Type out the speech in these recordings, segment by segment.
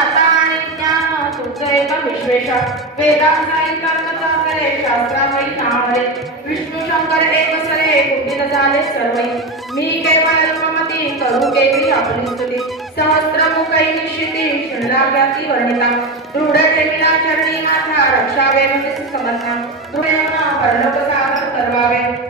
ज्ञाता आणि ज्ञान तुझं एक विश्वेश वेदांचा कर्मचा करे शास्त्रावळी नामरे विष्णू शंकर एक सरे कुंडित झाले सर्व मी केवळ रूपमती करू केली आपली स्तुती. सहस्त्र मुखै निशिती शृंगाव्याती वर्णिता दृढ ठेविला चरणी माझा रक्षा म्हणजे सुसमर्था दृढ परलोक सागर करवावे.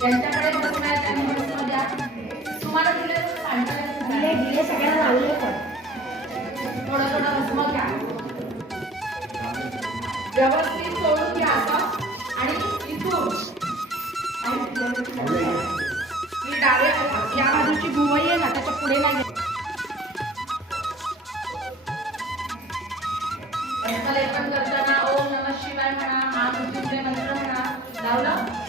ज्यांच्याकडे भस्म आहे त्यांनी भस्म द्या तुम्हाला दिले दिले दिले सगळ्यांना लावले पण. थोडं थोडं भस्म घ्या. व्यवस्थित सोडून घ्या असं. आणि इथून. ही डाव्या या बाजूची भुवई आहे ना त्याच्या पुढे नाही. लेपन करताना ओम नमः शिवाय म्हणा महामृत्यूंजय मंत्र म्हणा. लावलं?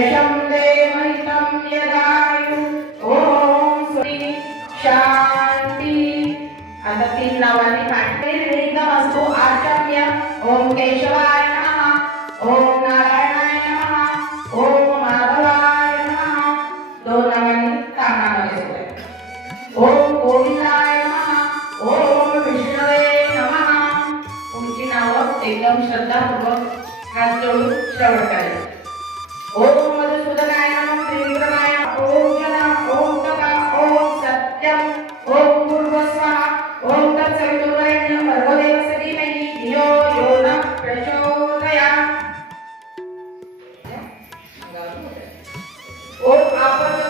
dejan Ou a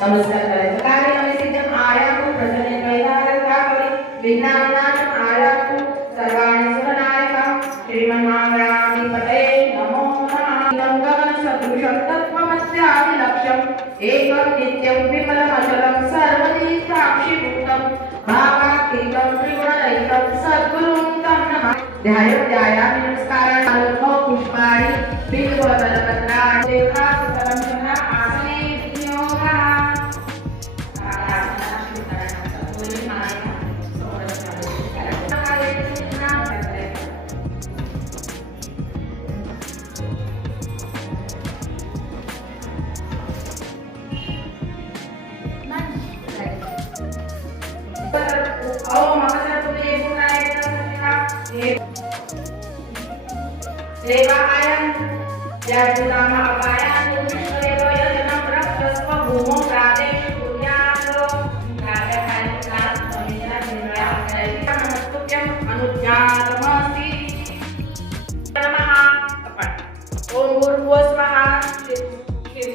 नमस्कार नमसिद्धम आयातु प्रसन्न कैलासावरी विघ्नानाशम आयातु सर्वाणि सुखनायकं श्रीमन्मांगलाधिपते नमो नमः गगन सदृशं तत्त्वमस्यादिलक्ष्यम् एकं नित्यं विमलमचलं सर्वदी साक्षिभूतं भावातीतं त्रिगुणरहितं सद्गुरुं तं नमः ध्यायो ध्यायामि नमस्काराणो पुष्पाणि बिल्वदलपत्राणि चन्द्र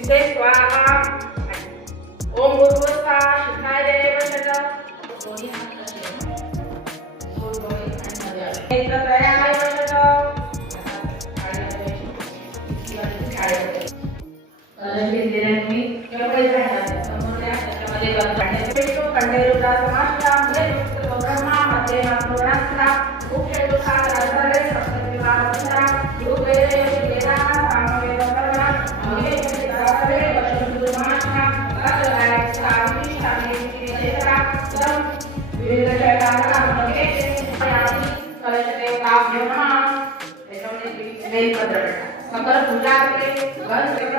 शिरसे स्वाहा ॐ भूर्भुवस्वः शिखाय नेत्रत्रयाय वशत शिंदेऱ्यांनी एवढे झाले समोरच्या त्याच्यामध्ये बंद कंडेरुचा समाजमध्ये ब्रह्मा मध्ये मातृणास्त्रा उपशेतुखा राजरे सप्तविवाहस्त्रा युगेरे બેલપત્ર મકર પૂજા આપણે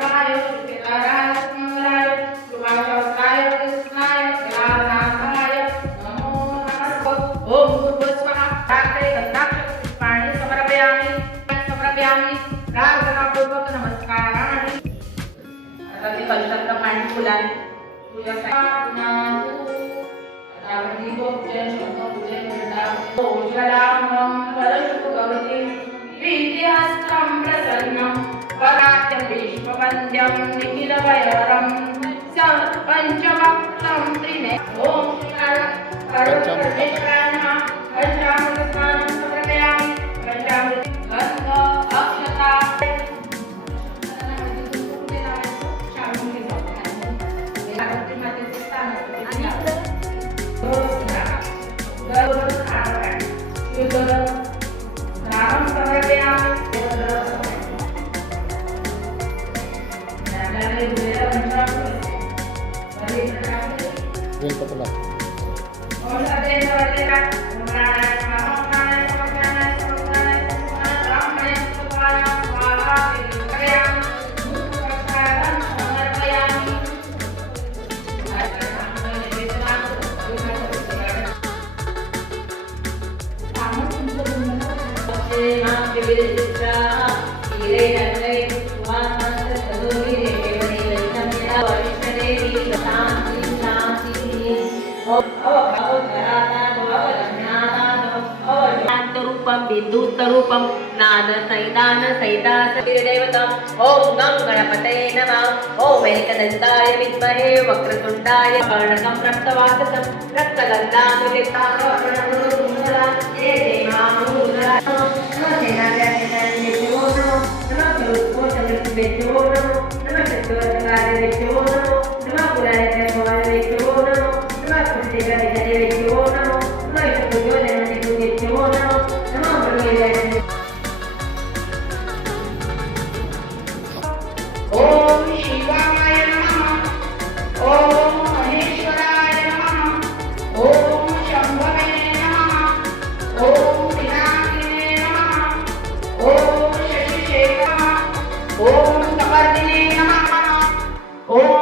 विश्ववन्द्यं निखिलवयवरं स पञ्चवक्त्रं त्रिने। ॐ करुणेश्वराय नमः। पञ्चामृतस्नानं समर्पयामि पञ्चामृत Yan pa pala. విద్యుత్తరూపం నాద సైదాన సైదా సైదేవతం ఓం గం గణపతయ నమ ఓం వెంకదంతాయ విద్మహే వక్రతుండాయ వర్ణకం రక్తవాససం రక్తగంధానులితాయ నమ చతుర్థ ఓం నమ. ఓం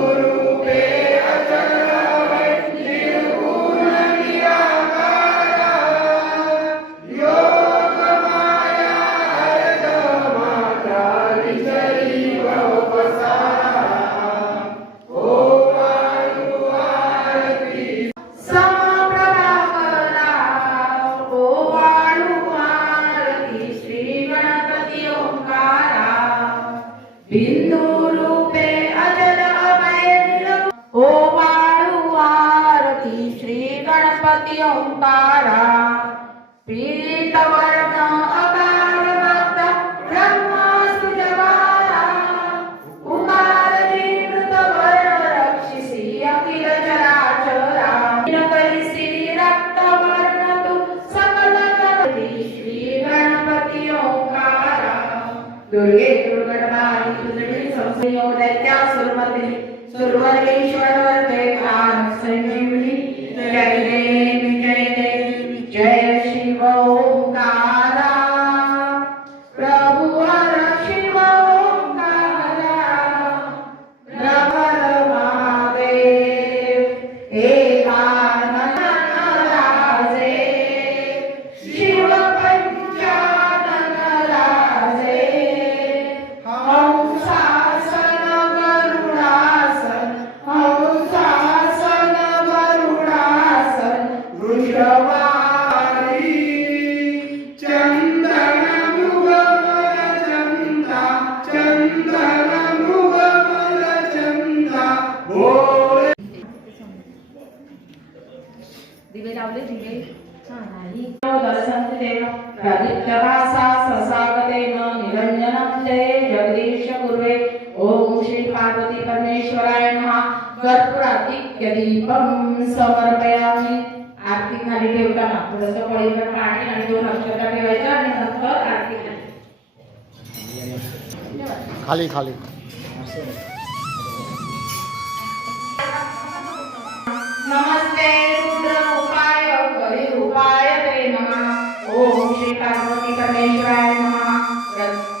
Guru गणपती ओंकारा पीत भक्त ब्रह्मास्तु जगारा उकार वर्ण रक्षिसी अखिल चराचरा करिसी रक्त वर्ण सकल जगती श्री गणपती ओंकारा दुर्गे दुर्गणवारी तुझी संसयो दैत्या सुरमती सुरवरेश्वर वरदे कान संजीवनी Michael, Michael, श्री पार्वती परमेश्वराय नमः। कर्पूराधिक्यदीपं समर्पयामि। आरती खाली ठेवताना थोडंसं पळीवर पाणी आणि दोन अक्षता ठेवायच्या आणि नंतर आरती खाली. खाली खाली. नमस्ते रुद्र रूपाय हरि रूपाय ते नमः। ओम श्री पार्वती परमेश्वराय नमः। प्र-